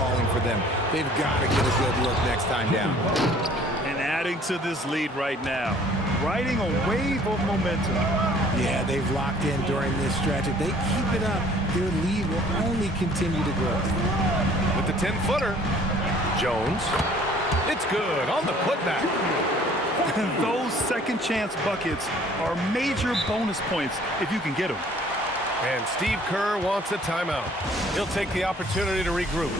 falling for them. They've got to get a good look next time down. And adding to this lead right now, riding a wave of momentum. Yeah, they've locked in during this stretch. If they keep it up, their lead will only continue to grow. With the 10-footer, Jones. It's good on the putback. Those second chance buckets are major bonus points if you can get them. And Steve Kerr wants a timeout. He'll take the opportunity to regroup.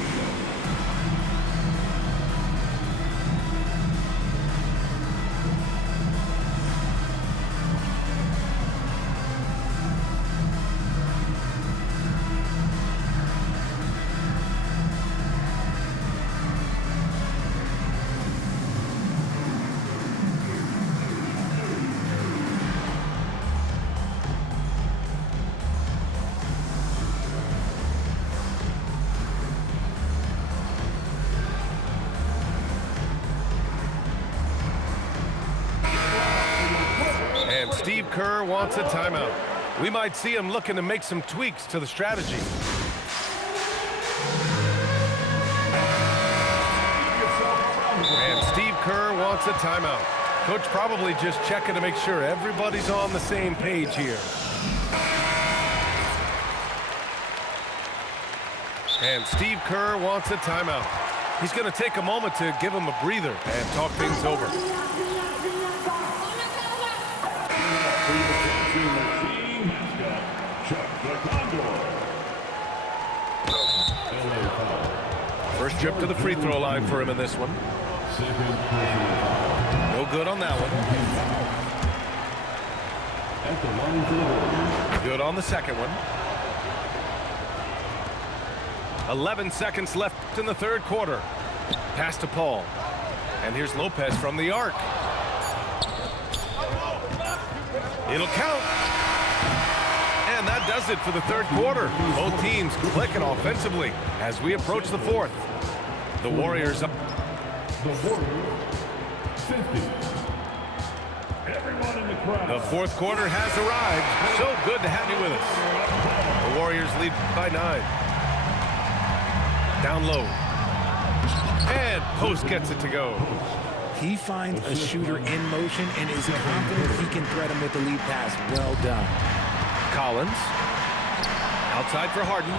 And Steve Kerr wants a timeout. We might see him looking to make some tweaks to the strategy. And Steve Kerr wants a timeout. Coach probably just checking to make sure everybody's on the same page here. And Steve Kerr wants a timeout. He's going to take a moment to give him a breather and talk things over. First trip to the free throw line for him in this one. No good on that one. Good on the second one. 11 seconds left in the third quarter. Pass to Paul. And here's Lopez from the arc. It'll count. And that does it for the third quarter. Both teams clicking offensively as we approach the fourth. The Warriors up. The Warriors 50. Everyone in the crowd. The fourth quarter has arrived. So good to have you with us. The Warriors lead by 9. Down low. And Post gets it to go. He finds a shooter in motion and is confident he can thread him with the lead pass. Well done. Collins. Outside for Harden.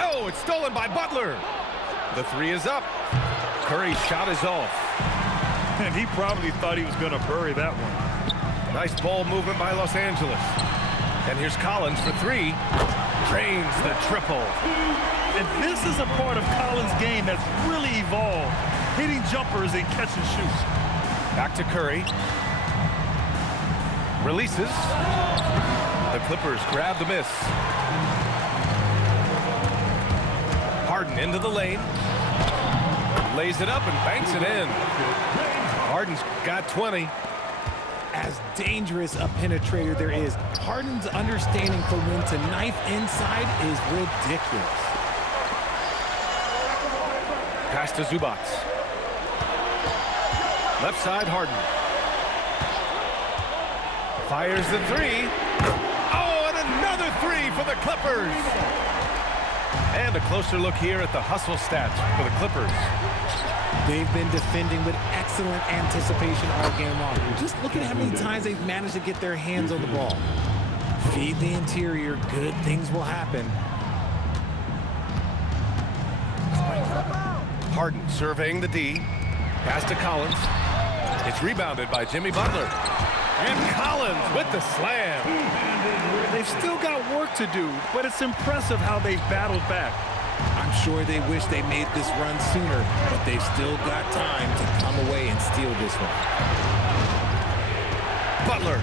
Oh, it's stolen by Butler. The three is up. Curry's shot is off. And he probably thought he was going to bury that one. Nice ball movement by Los Angeles. And here's Collins for three. Drains the triple. And this is a part of Collins' game that's really evolved. Hitting jumpers and catch and shoot. Back to Curry. Releases. The Clippers grab the miss. Harden into the lane. Lays it up and banks it in. Harden's got 20. As dangerous a penetrator there is, Harden's understanding for when to knife inside is ridiculous. Pass to Zubac. Left side, Harden. Fires the three. Oh, and another three for the Clippers. And a closer look here at the hustle stats for the Clippers. They've been defending with excellent anticipation all game long. Just look at how many times they've managed to get their hands on the ball. Feed the interior, good things will happen. Harden surveying the D. Pass to Collins. It's rebounded by Jimmy Butler. And Collins with the slam. They've still got work to do, but it's impressive how they've battled back. I'm sure they wish they made this run sooner, but they've still got time to come away and steal this one. Butler.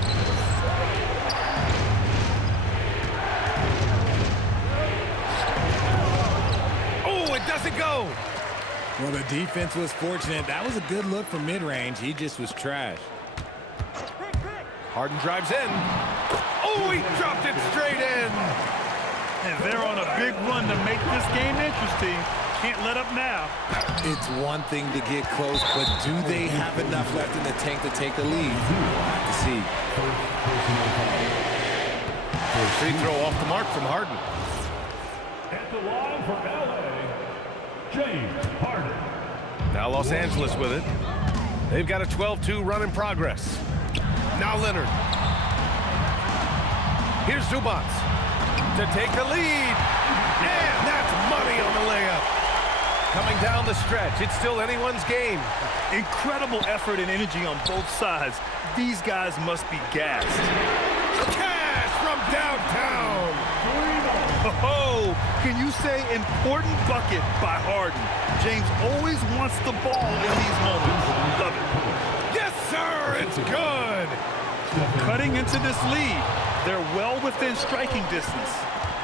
Oh, it doesn't go. Well, the defense was fortunate. That was a good look from mid-range. He just was trash. Harden drives in. Oh, he dropped it straight in. And they're on a big run to make this game interesting. Can't let up now. It's one thing to get close, but do they have enough left in the tank to take the lead? We'll have to see. Free throw off the mark from Harden. At the line for LA, James Harden. Now Los Angeles with it. They've got a 12-2 run in progress. Now Leonard. Here's Zubac to take the lead. And that's money on the layup. Coming down the stretch, it's still anyone's game. Incredible effort and energy on both sides. These guys must be gassed. Cash from downtown. Oh, can you say important bucket by Harden? James always wants the ball in these moments. Love it. Yes, sir, it's good. Cutting into this lead. They're well within striking distance.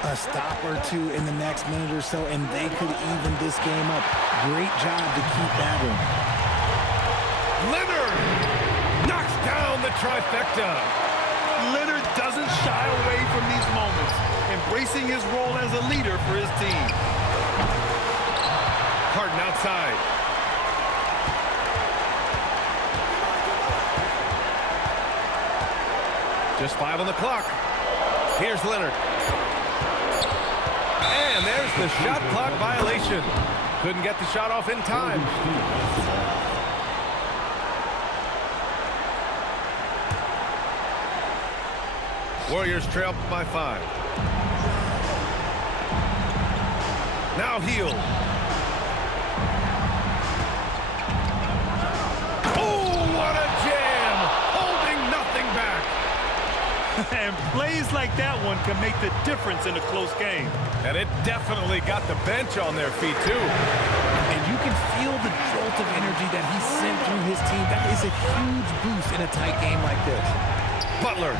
A stop or two in the next minute or so, and they could even this game up. Great job to keep battling. Leonard knocks down the trifecta. Leonard doesn't shy away from these moments, embracing his role as a leader for his team. Harden outside. Just 5 on the clock. Here's Leonard. And there's the shot clock violation. Couldn't get the shot off in time. Warriors trail by 5. Now Hield. Oh, what a jam! Holding nothing back. And plays like that one can make the difference in a close game. And it definitely got the bench on their feet, too. And you can feel the jolt of energy that he sent through his team. That is a huge boost in a tight game like this. Butler.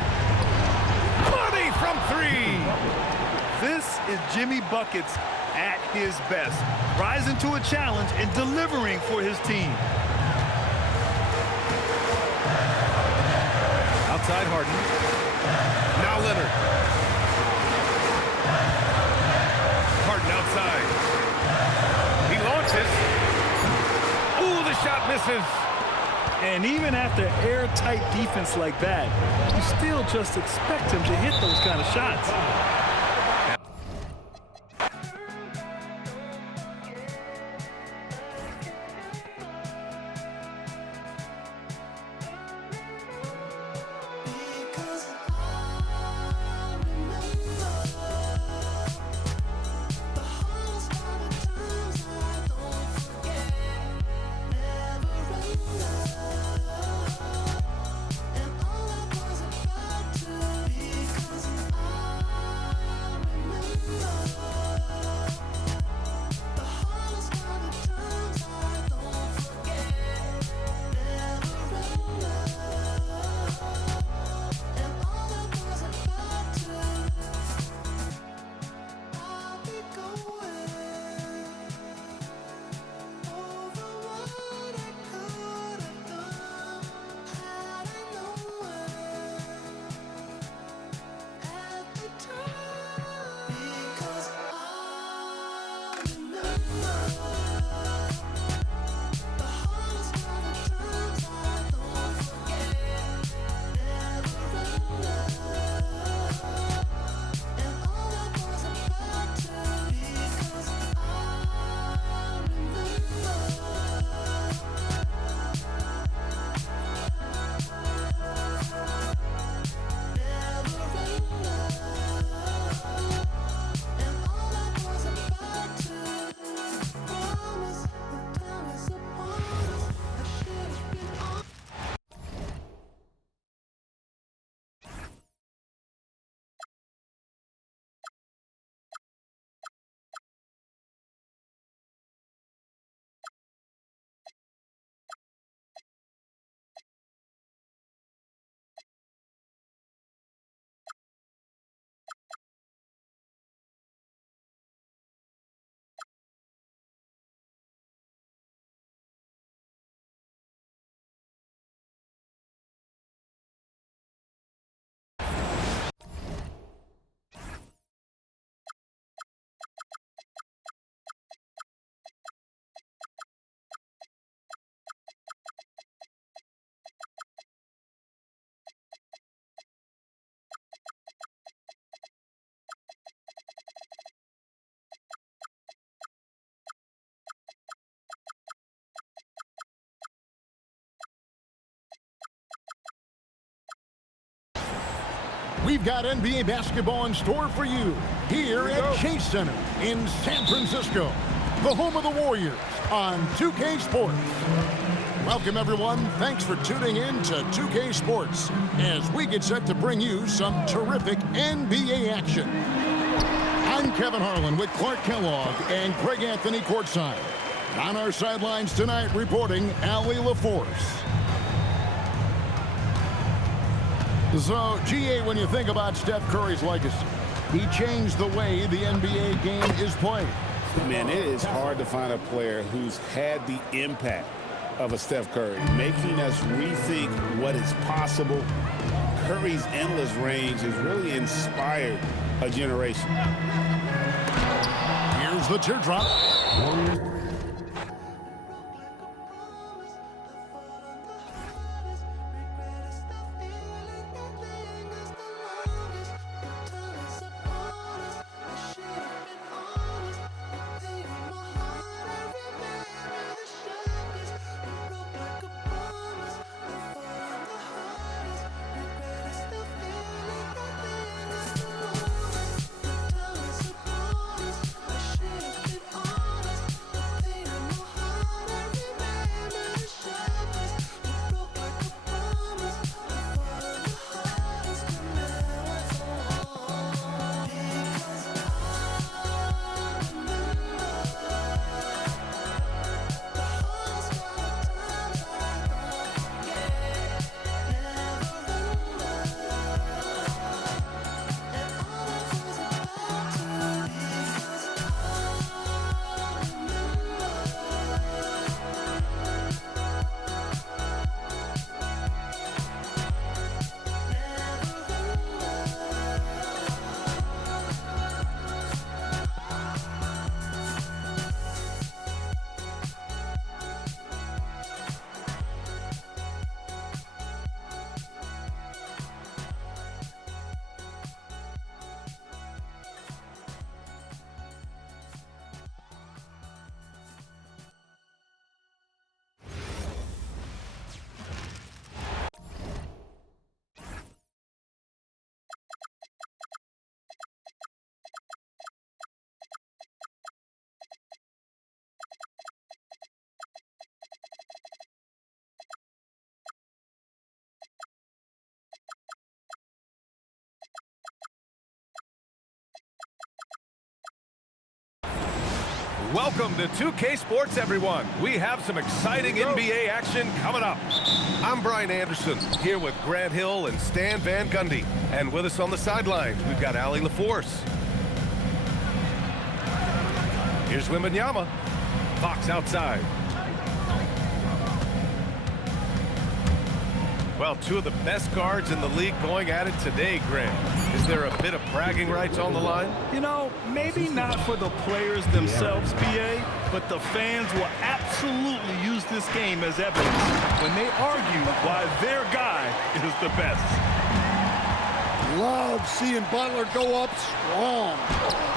Money from 3. This is Jimmy Buckets at his best, rising to a challenge and delivering for his team. Outside Harden. Now Leonard. Harden outside. He launches. Ooh, the shot misses. And even after airtight defense like that, you still just expect him to hit those kind of shots. We've got NBA basketball in store for you here at Chase Center in San Francisco, the home of the Warriors on 2K Sports. Welcome, everyone. Thanks for tuning in to 2K Sports as we get set to bring you some terrific NBA action. I'm Kevin Harlan with Clark Kellogg and Greg Anthony courtside. On our sidelines tonight reporting Allie LaForce. So, GA, when you think about Steph Curry's legacy, he changed the way the NBA game is played. Man, it is hard to find a player who's had the impact of a Steph Curry, making us rethink what is possible. Curry's endless range has really inspired a generation. Here's the teardrop. Welcome to 2K Sports, everyone. We have some exciting NBA action coming up. I'm Brian Anderson, here with Grant Hill and Stan Van Gundy. And with us on the sidelines, we've got Allie LaForce. Here's Wembanyama. Fox outside. Well, two of the best guards in the league going at it today, Grant. Is there a bit of bragging rights on the line? You know, maybe not for the players themselves, BA, but the fans will absolutely use this game as evidence when they argue why their guy is the best. Love seeing Butler go up strong.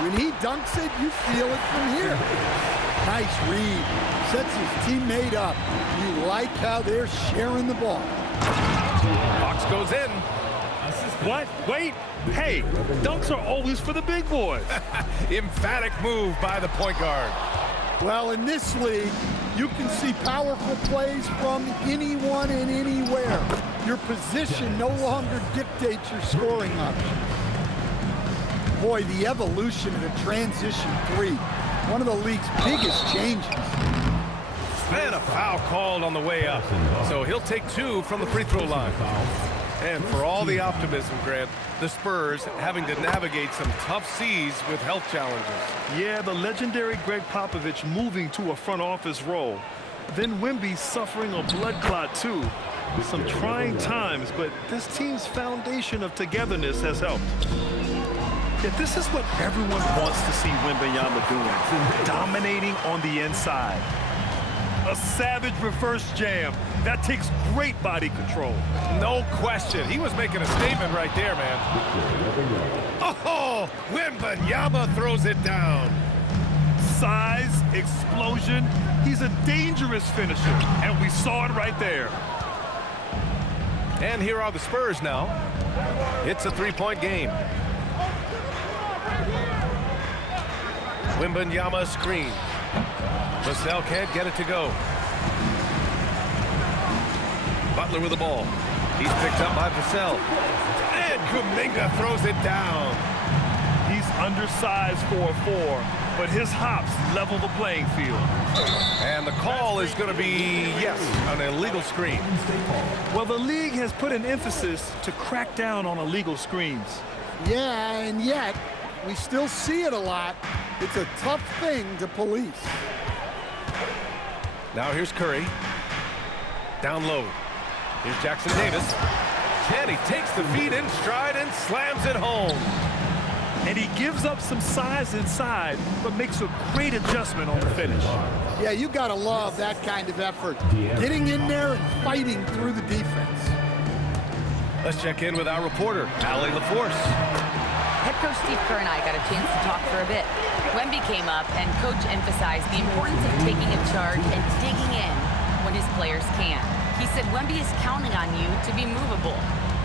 When he dunks it, you feel it from here. Nice read. Sets his teammate up. You like how they're sharing the ball. Fox goes in. What? Wait. Hey, dunks are always for the big boys. Emphatic move by the point guard. Well, in this league, you can see powerful plays from anyone and anywhere. Your position no longer dictates your scoring options. Boy, the evolution of the transition three, one of the league's biggest changes. And a foul called on the way up. So he'll take two from the free throw line. And for all the optimism, Grant, the Spurs having to navigate some tough seas with health challenges. Yeah, the legendary Greg Popovich moving to a front office role. Then Wemby suffering a blood clot too. Some trying times, but this team's foundation of togetherness has helped. Yeah, this is what everyone wants to see Wembanyama doing, dominating on the inside. A savage reverse jam. That takes great body control. No question. He was making a statement right there, man. Oh, Wembanyama throws it down. Size, explosion. He's a dangerous finisher, and we saw it right there. And here are the Spurs now. It's a three-point game. Wembanyama screen. Vassell can't get it to go. Butler with the ball. He's picked up by Vassell. And Kuminga throws it down. He's undersized for a 4, but his hops level the playing field. And the call is going to be, yes, an illegal screen. Well, the league has put an emphasis to crack down on illegal screens. Yeah, and yet we still see it a lot. It's a tough thing to police. Now here's Curry. Down low. Here's Jackson Davis. And he takes the feed in stride and slams it home. And he gives up some size inside, but makes a great adjustment on the finish. Yeah, you gotta love that kind of effort. Getting in there and fighting through the defense. Let's check in with our reporter, Allie LaForce. Head coach Steve Kerr and I got a chance to talk for a bit. Wemby came up and coach emphasized the importance of taking a charge and digging in when his players can. He said Wemby is counting on you to be movable.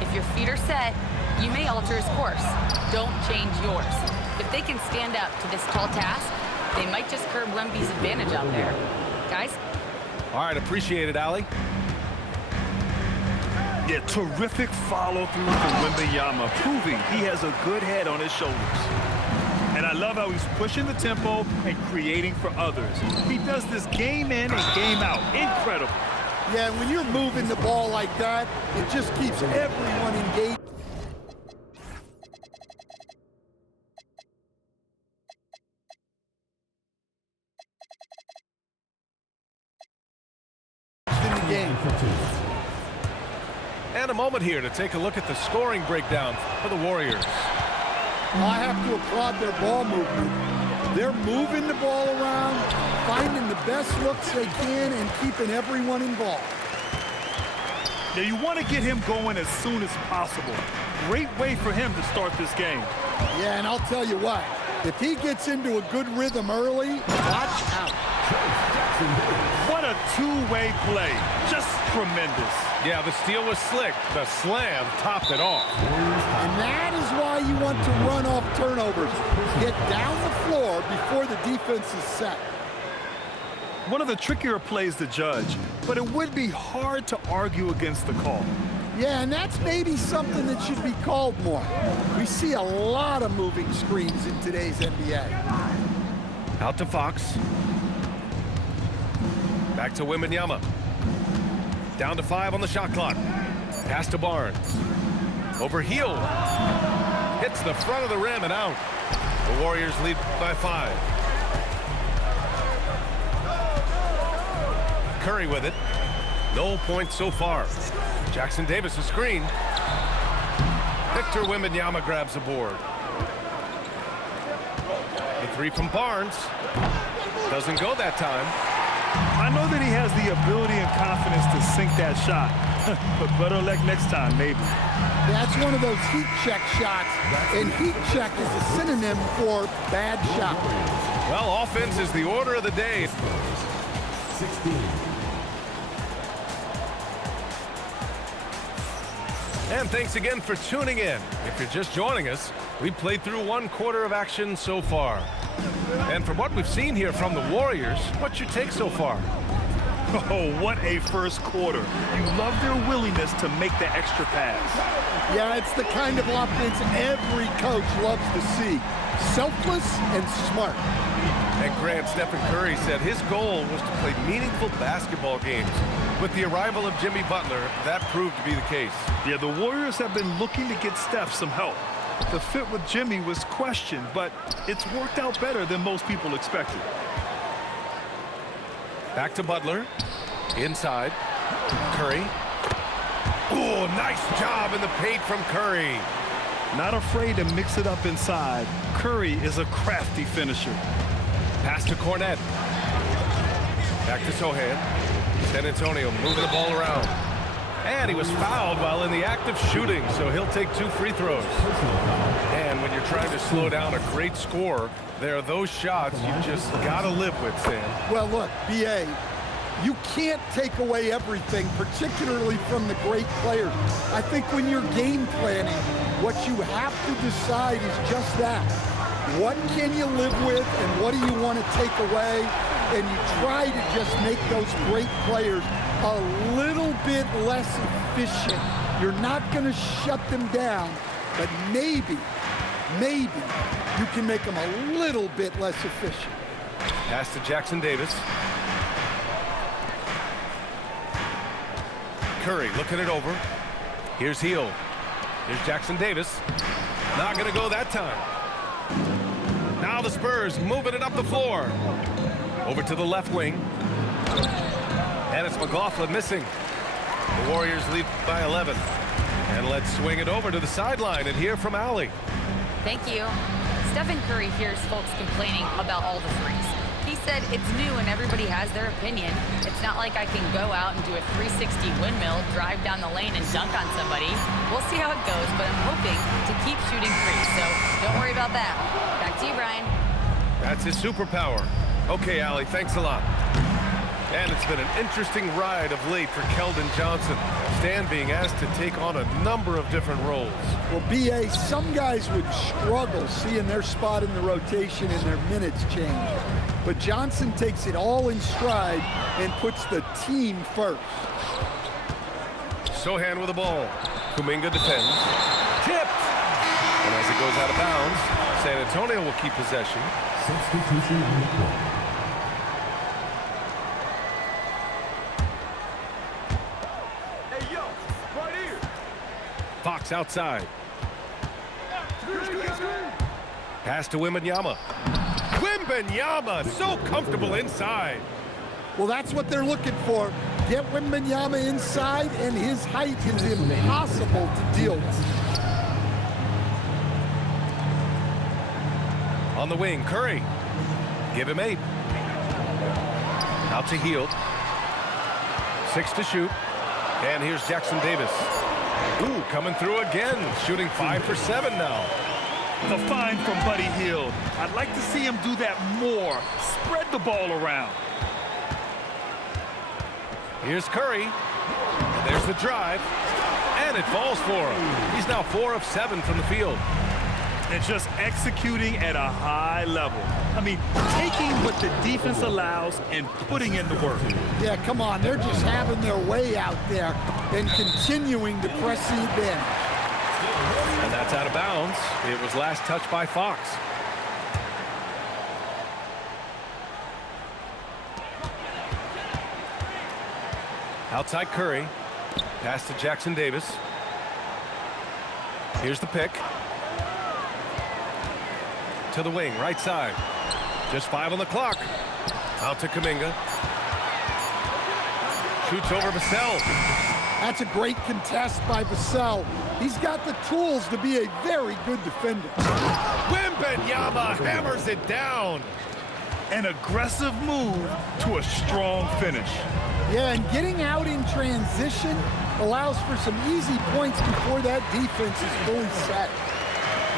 If your feet are set, you may alter his course. Don't change yours. If they can stand up to this tall task, they might just curb Wemby's advantage out there. Guys? All right, appreciate it, Allie. Yeah, terrific follow-through from Wembanyama, proving he has a good head on his shoulders. And I love how he's pushing the tempo and creating for others. He does this game in and game out. Incredible. Yeah, when you're moving the ball like that, it just keeps everyone engaged. In the game. And a moment here to take a look at the scoring breakdown for the Warriors. I have to applaud their ball movement. They're moving the ball around, finding the best looks they can, and keeping everyone involved. Now, you want to get him going as soon as possible. Great way for him to start this game. Yeah, and I'll tell you what, if he gets into a good rhythm early, watch out. What a two-way play. Just tremendous. Yeah, the steal was slick. The slam topped it off. And that is why you want to run off turnovers. Get down the floor before the defense is set. One of the trickier plays to judge, but it would be hard to argue against the call. Yeah, and that's maybe something that should be called more. We see a lot of moving screens in today's NBA. Out to Fox. Back to Wembanyama. Down to 5 on the shot clock. Pass to Barnes. Over heel. Hits the front of the rim and out. The Warriors lead by 5. Curry with it. No points so far. Jackson Davis a screen. Victor Wembanyama grabs the board. The 3 from Barnes. Doesn't go that time. I know that he has the ability and confidence to sink that shot, but better luck next time, maybe. That's one of those heat check shots, and heat check is a synonym for bad shot. Well, offense is the order of the day. 16. And thanks again for tuning in. If you're just joining us, we've played through 1 quarter of action so far. And from what we've seen here from the Warriors, what's your take so far? Oh, what a first quarter. You love their willingness to make the extra pass. Yeah, it's the kind of offense every coach loves to see. Selfless and smart. And Grant, Stephen Curry said his goal was to play meaningful basketball games. With the arrival of Jimmy Butler, that proved to be the case. Yeah, the Warriors have been looking to get Steph some help. The fit with Jimmy was questioned, but it's worked out better than most people expected. Back to Butler. Inside. Curry. Oh, nice job in the paint from Curry. Not afraid to mix it up inside. Curry is a crafty finisher. Pass to Cornette. Back to Sohan. San Antonio moving the ball around. And he was fouled while in the act of shooting, so he'll take 2 free throws. And when you're trying to slow down a great scorer, there are those shots you just got to live with, Sam. Well, look, B.A., You can't take away everything, particularly from the great players. I think when you're game planning, what you have to decide is just that. What can you live with and what do you want to take away? And you try to just make those great players a little bit less efficient. You're not going to shut them down, but maybe you can make them a little bit less efficient. Pass to Jackson Davis. Curry looking it over. Here's Hield. Here's Jackson Davis. Not going to go that time. Now the Spurs moving it up the floor. Over to the left wing. And it's McLaughlin missing. The Warriors lead by 11. And let's swing it over to the sideline and hear from Allie. Thank you. Stephen Curry hears folks complaining about all the threes. He said it's new and everybody has their opinion. It's not like I can go out and do a 360 windmill, drive down the lane and dunk on somebody. We'll see how it goes, but I'm hoping to keep shooting threes, so don't worry about that. Back to you, Brian. That's his superpower. Okay, Allie, thanks a lot. And it's been an interesting ride of late for Keldon Johnson. Stan being asked to take on a number of different roles. Well, B.A., some guys would struggle seeing their spot in the rotation and their minutes change. But Johnson takes it all in stride and puts the team first. Sohan with the ball. Kuminga defends. Tipped! And as it goes out of bounds, San Antonio will keep possession. Substitution on the court. Fox outside. Pass to Wembanyama. Wembanyama, so comfortable inside. Well, that's what they're looking for. Get Wembanyama inside, and his height is impossible to deal with. On the wing, Curry. Give him 8. Out to Hield. 6 to shoot. And here's Jackson Davis. Ooh, coming through again. Shooting 5 for 7 now. The find from Buddy Hield. I'd like to see him do that more. Spread the ball around. Here's Curry. And there's the drive. And it falls for him. He's now 4 of 7 from the field. And just executing at a high level. I mean, taking what the defense allows and putting in the work. Yeah, come on. They're just having their way out there and continuing to press the advantage. And that's out of bounds. It was last touched by Fox. Outside Curry. Pass to Jackson Davis. Here's the pick. To the wing, right side. Just 5 on the clock. Out to Kuminga. Shoots over Vassell. That's a great contest by Vassell. He's got the tools to be a very good defender. Wembanyama hammers it down. An aggressive move to a strong finish. Yeah, and getting out in transition allows for some easy points before that defense is fully set.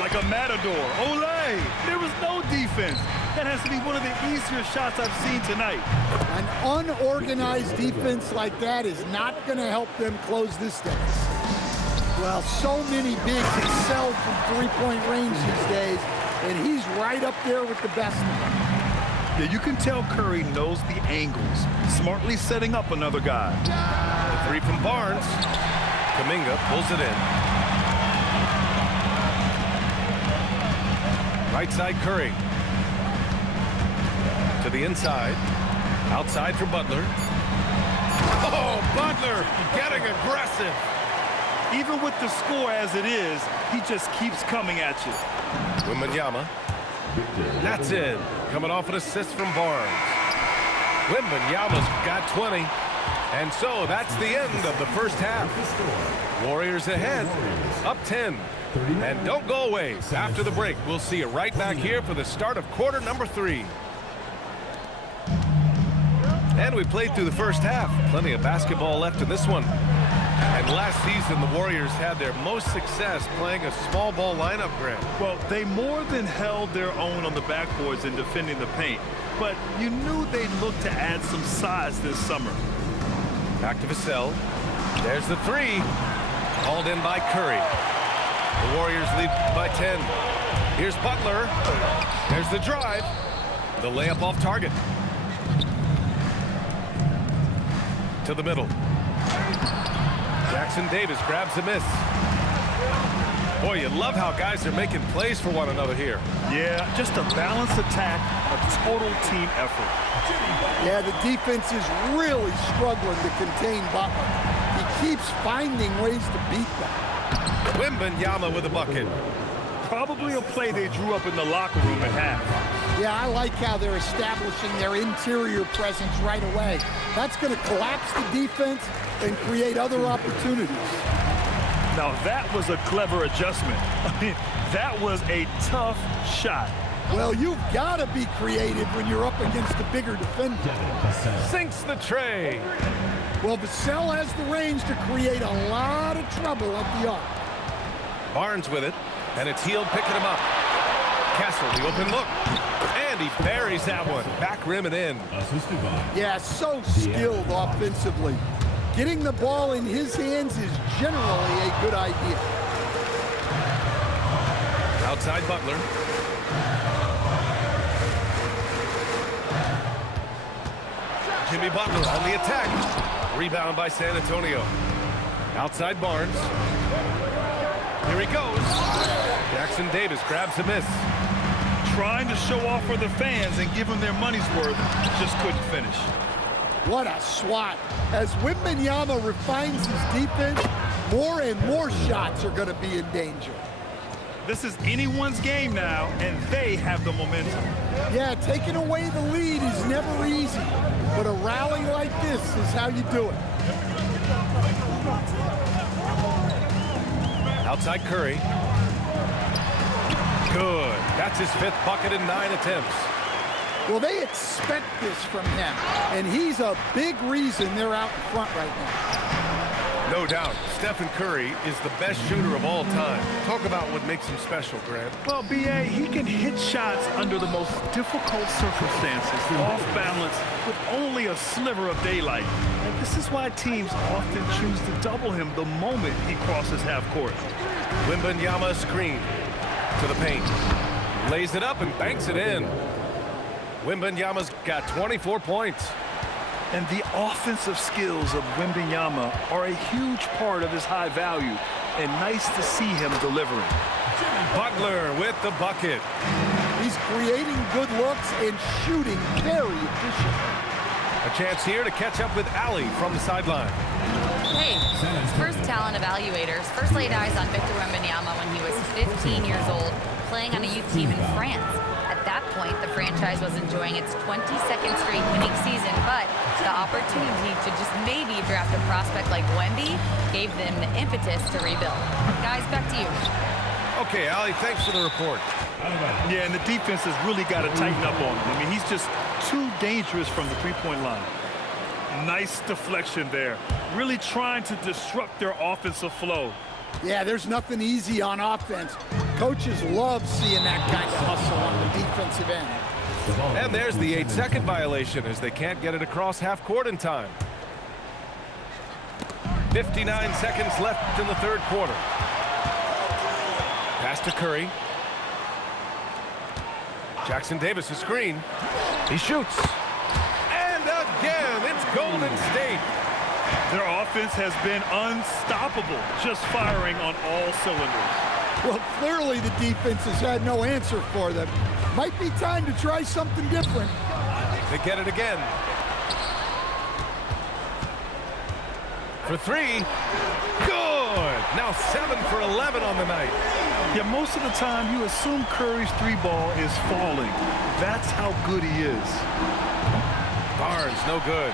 Like a matador. Olay! There was no defense. That has to be one of the easier shots I've seen tonight. An unorganized defense like that is not going to help them close this deficit. Well, so many bigs excel from three-point range these days, and he's right up there with the best of them. Yeah, you can tell Curry knows the angles, smartly setting up another guy. The 3 from Barnes. Kuminga pulls it in. Right side Curry. To the inside. Outside for Butler. Oh, Butler getting aggressive. Even with the score as it is, he just keeps coming at you. Wembanyama. That's in. Coming off an assist from Barnes. Wembanyama's got 20. And so that's the end of the first half. Warriors ahead, up 10. And don't go away. After the break, we'll see you right back here for the start of quarter number 3. And we played through the first half. Plenty of basketball left in this one. And last season, the Warriors had their most success playing a small ball lineup, Grant. Well, they more than held their own on the backboards in defending the paint. But you knew they'd look to add some size this summer. Back to Vassell. There's the three. Called in by Curry. The Warriors lead by 10. Here's Butler. There's the drive. The layup off target. To the middle. Jackson Davis grabs the miss. Boy, you love how guys are making plays for one another here. Yeah, just a balanced attack, a total team effort. Yeah, the defense is really struggling to contain Butler. He keeps finding ways to beat them. Wembanyama with a bucket. Probably a play they drew up in the locker room at half. Yeah, I like how they're establishing their interior presence right away. That's going to collapse the defense and create other opportunities. Now that was a clever adjustment. I mean, that was a tough shot. Well, you've got to be creative when you're up against a bigger defender. Sinks the tray. Well, Vassell has the range to create a lot of trouble at the arc. Barnes with it, and it's Hield picking him up. Castle, the open look. And he buries that one. Back rim and in. Yeah, so skilled offensively. Getting the ball in his hands is generally a good idea. Outside Butler. Jimmy Butler on the attack. Rebound by San Antonio. Outside Barnes. Here he goes. Jackson Davis grabs a miss. Trying to show off for the fans and give them their money's worth, just couldn't finish. What a swat. As Wembanyama refines his defense, more and more shots are going to be in danger. This is anyone's game now, and they have the momentum. Yeah, taking away the lead is never easy, but a rally like this is how you do it. Outside Curry. Good. That's his 5th bucket in 9 attempts. Well, they expect this from him, and he's a big reason they're out in front right now. No doubt, Stephen Curry is the best shooter of all time. Talk about what makes him special, Grant. Well, B.A., he can hit shots under the most difficult circumstances, off balance, with only a sliver of daylight. And this is why teams often choose to double him the moment he crosses half court. Wembanyama screen to the paint. Lays it up and banks it in. Wembanyama's got 24 points. And the offensive skills of Wembanyama are a huge part of his high value, and nice to see him delivering. Butler with the bucket. He's creating good looks and shooting very efficient. A chance here to catch up with Ali from the sideline. Hey, Spurs talent evaluators first laid eyes on Victor Wembanyama when he was 15 years old, playing on a youth team in France. At that point, the franchise was enjoying its 22nd straight winning season, but the opportunity to just maybe draft a prospect like Wemby gave them the impetus to rebuild. Guys, back to you. Okay, Ali, thanks for the report. Yeah, and the defense has really got to tighten up on him. I mean, he's just too dangerous from the three-point line. Nice deflection there. Really trying to disrupt their offensive flow. Yeah, there's nothing easy on offense. Coaches love seeing that kind of hustle on the defensive end. And there's the 8-second violation as they can't get it across half court in time. 59 seconds left in the 3rd quarter. Pass to Curry. Jackson Davis a screen. He shoots. And again, it's Golden State. Their offense has been unstoppable, just firing on all cylinders. Well, clearly the defense has had no answer for them. Might be time to try something different. They get it again. For 3. Good. Now 7 for 11 on the night. Yeah, most of the time you assume Curry's 3-ball is falling. That's how good he is. Barnes, no good.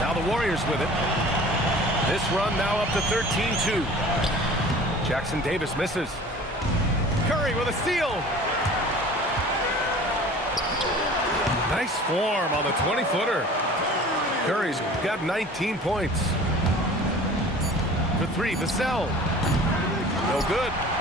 Now the Warriors with it. This run now up to 13-2. Jackson Davis misses. Curry with a steal. Nice form on the 20-footer. Curry's got 19 points. for three. Vassell. No good.